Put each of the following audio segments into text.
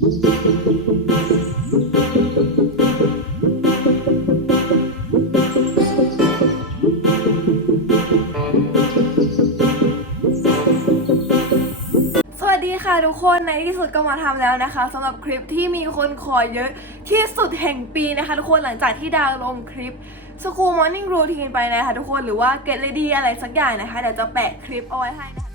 สวัสดีค่ะทุกคนในที่สุดก็มาทำแล้วนะคะสำหรับคลิปที่มีคนขอเยอะที่สุดแห่งปีนะคะทุกคนหลังจากที่ดาวลงคลิป School Morning Routine ไปนะคะทุกคนหรือว่า Get Ready อะไรสักอย่างนะคะเดี๋ยวจะแปะคลิปเอาไว้ให้นะคะ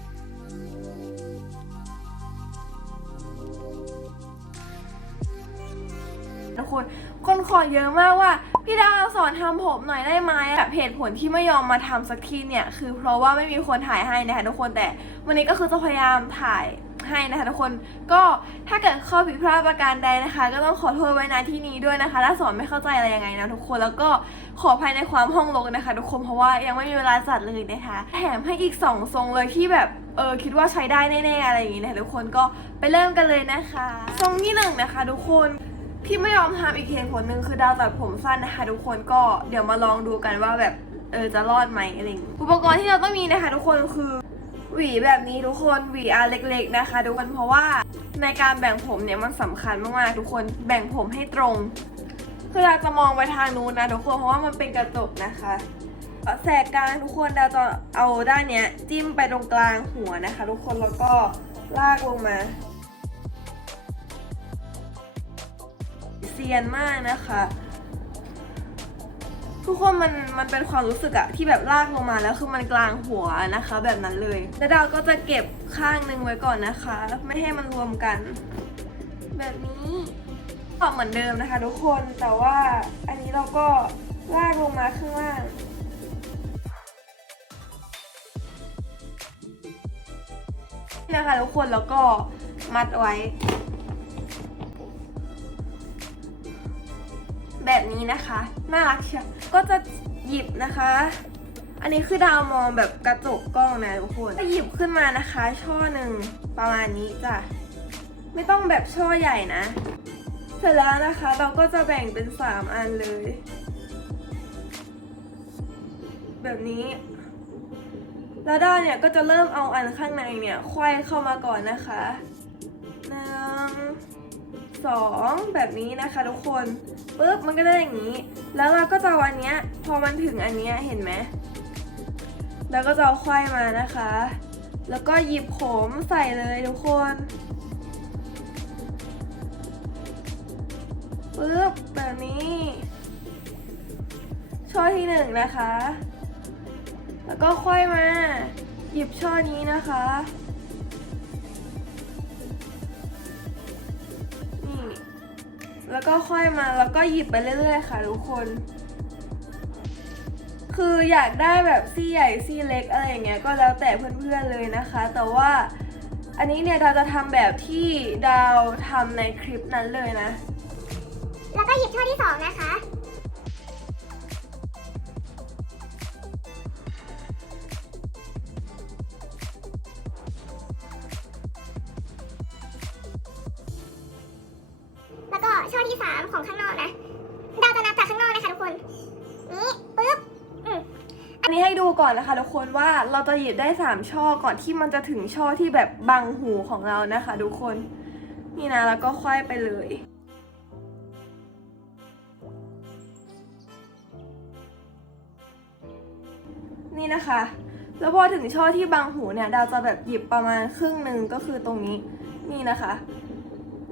ทุกคนคนขอเยอะมากว่า พี่ดาวสอนทำผมหน่อยได้ไหมแบบเหตุผลที่ไม่ยอมมาทำสักทีเนี่ย คือเพราะว่าไม่มีคนถ่ายให้นะคะทุกคนแต่วันนี้ก็คือจะพยายามถ่ายให้นะคะทุกคนก็ถ้าเกิดข้อผิดพลาดประการใดนะคะ ก็ต้องขอโทษไว้ณที่นี้ด้วยนะคะ ถ้าสอนไม่เข้าใจอะไรยังไงนะทุกคนแล้วก็ขอภายในความห้องรกนะคะ ทุกคนเพราะว่ายังไม่มีเวลาจัดเลยนะคะแถมให้อีกสองทรงเลยที่แบบเออคิดว่าใช้ได้แน่ๆอะไรอย่างงี้นะคะทุกคนก็ไปเริ่มกันเลยนะคะ ทรงที่หนึ่งนะคะ ทุกคน ที่ไม่ยอมทำอีกเหตุผลหนึ่งคือดาวตัดผมสั้นนะคะ ทุกคนก็เดี๋ยวมาลองดูกันว่าแบบเออจะรอดไหมอะไรอย่างงี้อุปกรณ์ที่เราต้องมีนะคะ ทุกคนคือหวีแบบนี้ทุกคนหวีอันเล็ก ๆ นะคะ ทุกคนเพราะว่าในการแบ่งผมเนี่ยมันสำคัญมากๆทุกคนแบ่งผมให้ตรงคือเราจะมองไปทางนู้นนะทุกคนเพราะว่ามันเป็นกระจกนะคะแสกกลางทุกคนดาวจะเอาด้านเนี้ยจิ้มไปตรงกลางหัวนะคะ ทุกคนแล้วก็ลากลงมา เซียนมากนะคะ ทุกคนมันมันเป็นความรู้สึกอะที่แบบลากลงมาแล้วคือมันกลางหัวนะคะ แบบนั้นเลยแล้วดาวก็จะเก็บข้างหนึ่งไว้ก่อนนะคะ ไม่ให้มันรวมกัน แบบนี้ก็เหมือนเดิมนะคะ ทุกคนแต่ว่าอันนี้เราก็ลากลงมาข้างล่างนะคะทุกคนแล้วก็มัดไว้ แบบนี้นะคะ น่ารักเชียวก็จะหยิบนะคะ อันนี้คือดาวมองแบบกระจกกล้องนะทุกคนก็หยิบขึ้นมานะคะ ช่อหนึ่งประมาณนี้จ้ะไม่ต้องแบบช่อใหญ่นะ เสร็จแล้วนะคะ เราก็จะแบ่งเป็น 3 อันเลย แบบนี้ แล้วด้านเนี่ยก็จะเริ่มเอาอันข้างในเนี่ยควายเข้ามาก่อนนะคะหนึ่ง สองแบบนี้นะคะทุกคนปุ๊บมันก็ได้อย่างนี้ แล้วเราก็จะเอาอันเนี้ยพอมันถึงอันเนี้ยเห็นไหมแล้วก็จะเอาควายมานะคะ แล้วก็หยิบผมใส่เลยทุกคนปุ๊บแบบนี้ ช่อที่หนึ่งนะคะ แล้วก็ควายมา หยิบช่อนี้นะคะ แล้วก็ค่อยมาแล้วก็หยิบไปเรื่อยๆ ค่ะทุกคน คืออยากได้แบบซี่ใหญ่ซี่เล็กอะไรอย่างเงี้ยก็แล้วแต่เพื่อนๆเลยนะคะ แต่ว่าอันนี้เนี่ยดาวจะทำแบบที่ดาวทำในคลิปนั้นเลยนะ แล้วก็หยิบช่อที่สองนะคะ ช่อที่สามของข้างนอกนะดาวจะนับจากข้างนอกนะคะทุกคน นี่ปึ๊บอันนี้ให้ดูก่อนนะคะทุกคนว่าเราจะหยิบได้3ช่อก่อนที่มันจะถึงช่อที่แบบบังหูของเรานะคะ ทุกคนนี่นะแล้วก็ค่อยไปเลยนี่นะคะ แล้วพอถึงช่อที่บังหูเนี่ย ดาวจะแบบหยิบประมาณครึ่งหนึ่งก็คือตรงนี้ นี่นะคะ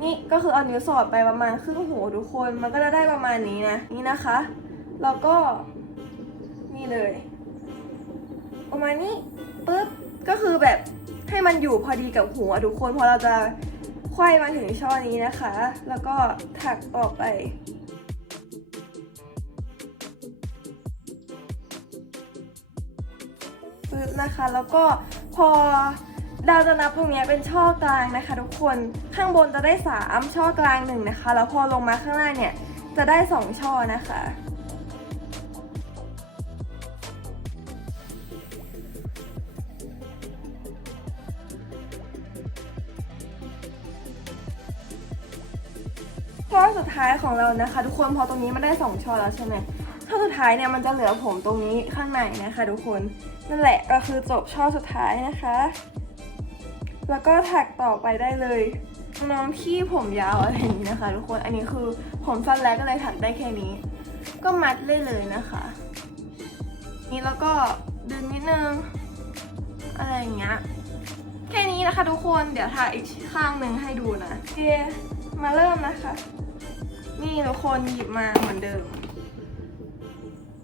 นี่ก็คือเอานิ้วสอดไปประมาณครึ่งหูทุกคน มันก็จะได้ประมาณนี้นะ นี่นะคะ แล้วก็นี่เลย ประมาณนี้ปุ๊บ ก็คือแบบให้มันอยู่พอดีกับหัวทุกคนพอเราจะไขว้มาถึงช่อนี้นะคะ แล้วก็ถักออกไปปุ๊บนะคะ แล้วก็พอ ดาวจะนับตรงนี้เป็นช่อกลางนะคะ ทุกคนข้างบนจะได้ 3 ช่อกลางหนึ่งนะคะ แล้วพอลงมาข้างล่างเนี่ยจะได้ 2 ช่อนะคะช่อสุดท้ายของเรานะคะ ทุกคนพอตรงนี้มันได้สองช่อแล้วใช่ไหมช่อสุดท้ายเนี่ยมันจะเหลือผมตรงนี้ข้างในนะคะ ทุกคนนั่นแหละก็คือจบช่อสุดท้ายนะคะ แล้วก็ถักต่อไปได้เลยน้องที่ผมยาวอะไรอย่างนี้นะคะ ทุกคนอันนี้คือผมสั้นแล้วก็เลยถักได้แค่นี้ ก็มัดเลยเลยนะคะ นี่แล้วก็ดึงนิดนึงอะไรอย่างเงี้ยแค่นี้นะคะ ทุกคนเดี๋ยวถ่าอีกข้างหนึ่งให้ดูนะโอเคมาเริ่มนะคะ นี่ทุกคนหยิบมาเหมือนเดิม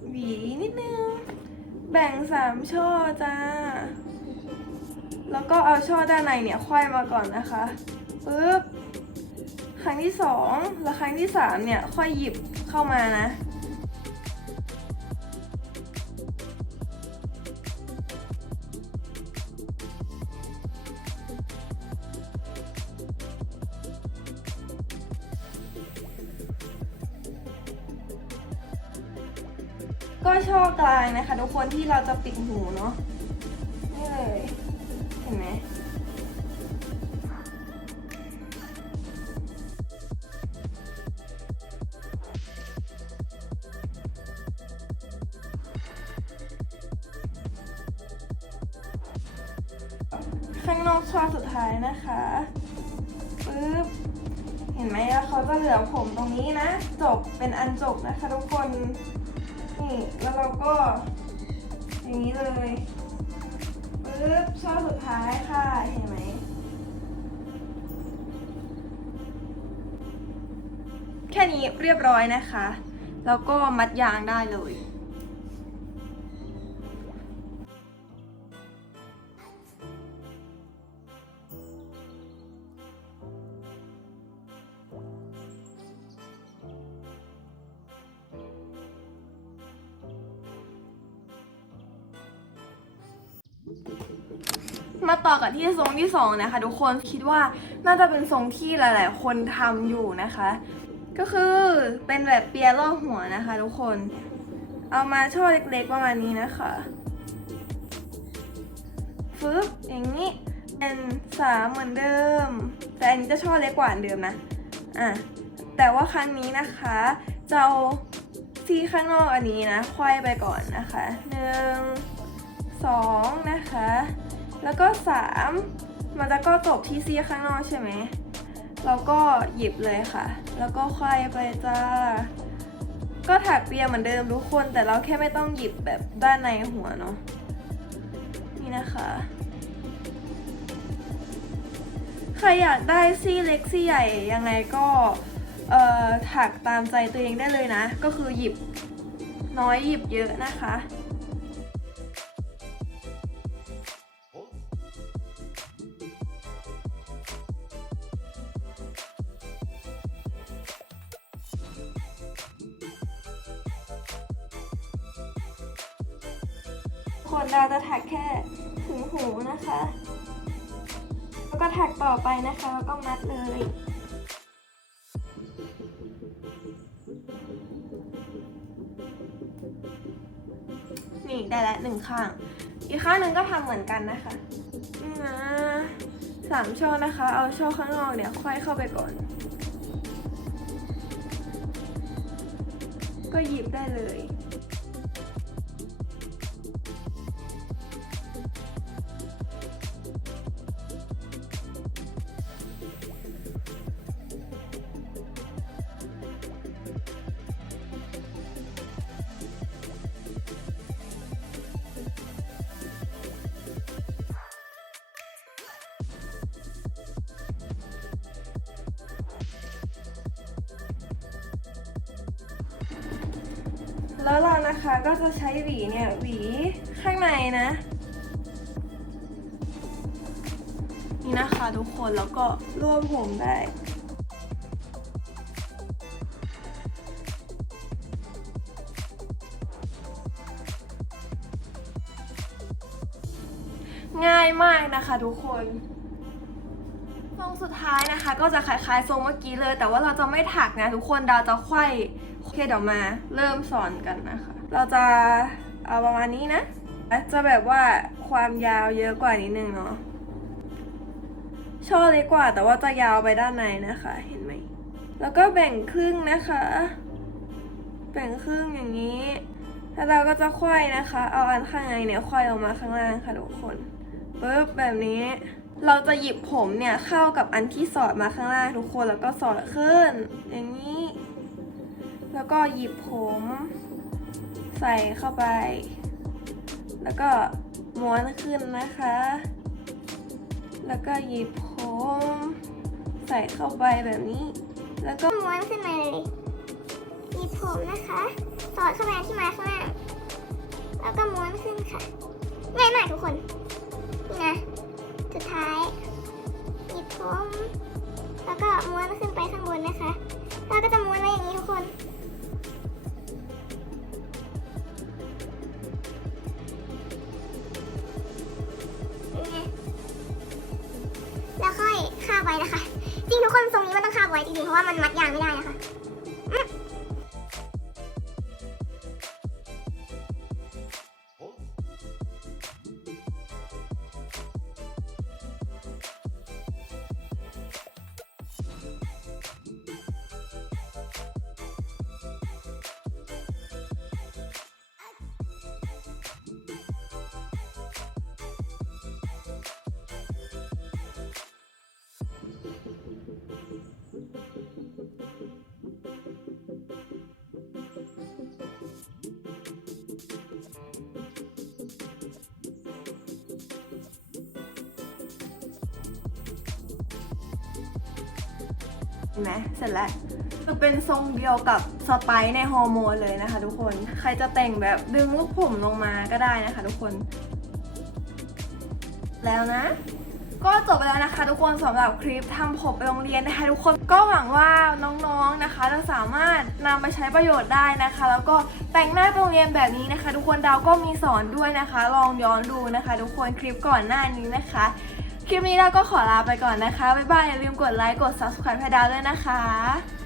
หวีนิดนึง แบ่งสามช่อจ้า แล้วก็เอาช่อด้านในเนี่ยควายมาก่อนนะคะปึ๊บครั้งที่สองแล้วครั้งที่สามเนี่ยค่อยหยิบเข้ามานะ ก็ช่อกลางนะคะทุกคนที่เราจะปิดหูเนาะ ข้างนอกช่อสุดท้ายนะคะปึ๊บเห็นไหมเขาจะเหลือผมตรงนี้นะ จบเป็นอันจบนะคะทุกคนนี่แล้วเราก็ อย่างนี้เลยปึ๊บช่อสุดท้ายค่ะเห็นไหมแค่นี้เรียบร้อยนะคะ แล้วก็มัดยางได้เลย มาต่อกับที่ทรงที่สองนะคะทุกคนคิดว่าน่าจะเป็นทรงที่หลาย ๆ คนทำอยู่นะคะ ก็คือเป็นแบบเปียร์ล่อหัวนะคะทุกคน เอามาช่อเล็ก ๆ ประมาณนี้นะคะฟึบอย่างนี้เป็นสามเหมือนเดิม แต่อันนี้จะช่อเล็กกว่าเดิมนะอะแต่ว่าครั้งนี้นะคะจะเอาที่ข้างนอกอันนี้นะควายไปก่อนนะคะหนึ่ง สองนะคะ แล้วก็สามมันจะก็จบที่ซีข้างนอกใช่ไหมเราก็หยิบเลยค่ะ แล้วก็ควายไปจ้า ก็ถักเปียเหมือนเดิมทุกคน แต่เราแค่ไม่ต้องหยิบแบบด้านในหัวเนาะ นี่นะคะ ใครอยากได้ซี่เล็กซี่ใหญ่ยังไงก็เอ่อถักตามใจตัวเองได้เลยนะ ก็คือหยิบน้อยหยิบเยอะนะคะ คนเราจะถักแค่ถึงหูนะคะ แล้วก็ถักต่อไปนะคะแล้วก็มัดเลยนี่ได้แล้วหนึ่งข้าง อีกข้างหนึ่งก็ทำเหมือนกันนะคะนี่นะสามช่อนะคะ เอาช่อข้างนอกเนี่ยค่อยเข้าไปก่อน ก็หยิบได้เลย แล้วเรานะคะก็จะใช้หวีเนี่ย หวีข้างในนะ นี่นะคะทุกคนแล้วก็รวบผมได้ง่ายมากนะคะทุกคนทรงสุดท้ายนะคะ ก็จะคล้ายๆทรงเมื่อกี้เลย แต่ว่าเราจะไม่ถักนะทุกคนดาวจะไขว้ โอเคเดี๋ยวมาเริ่มสอนกันนะคะ เราจะเอาประมาณนี้นะจะแบบว่าความยาวเยอะกว่านิดนึงเนาะช่อเล็กกว่าแต่ว่าจะยาวไปด้านในนะคะ เห็นไหม แล้วก็แบ่งครึ่งนะคะ แบ่งครึ่งอย่างนี้แล้วเราก็จะไขว้นะคะ เอาอันข้างในเนี่ยไขว้ออกมาข้างล่างค่ะทุกคนปึ๊บแบบนี้ เราจะหยิบผมเนี่ยเข้ากับอันที่สอดมาข้างล่างทุกคนแล้วก็สอดขึ้น อย่างนี้ แล้วก็หยิบผมใส่เข้าไป แล้วก็ม้วนขึ้นนะคะ แล้วก็หยิบผมใส่เข้าไปแบบนี้ แล้วก็ม้วนขึ้นมาเลยหยิบผมนะคะ สอดเข้าไปที่ไม้ข้างล่างแล้วก็ม้วนขึ้นค่ะ ง่ายมากทุกคน นี่นะ สุดท้ายหยิบผมแล้วก็ม้วนขึ้นไปข้างบนนะคะแล้วก็จะม้วนไว้ ไว้จริงๆเพราะว่ามันมัดยางไม่ได้นะคะ ห็นไหมเสร็จแล้วจะเป็นทรงเดียวกับสไปซ์ในฮอร์โมนเลยนะคะ ทุกคนใครจะแต่งแบบดึงลูกผมลงมาก็ได้นะคะ ทุกคน แล้วนะก็จบไปแล้วนะคะทุกคนสำหรับคลิปทำผมไปโรงเรียนนะคะทุกคนก็หวังว่าน้องๆนะคะจะสามารถนำไปใช้ประโยชน์ได้นะคะ แล้วก็แต่งหน้าไปโรงเรียนแบบนี้นะคะ ทุกคนดาวก็มีสอนด้วยนะคะ ลองย้อนดูนะคะ ทุกคนคลิปก่อนหน้านี้นะคะ คลิปนี้เราก็ขอลาไปก่อนนะคะ บ๊ายบาย อย่าลืมกดไลค์ กด subscribe ให้ดาวด้วยนะคะ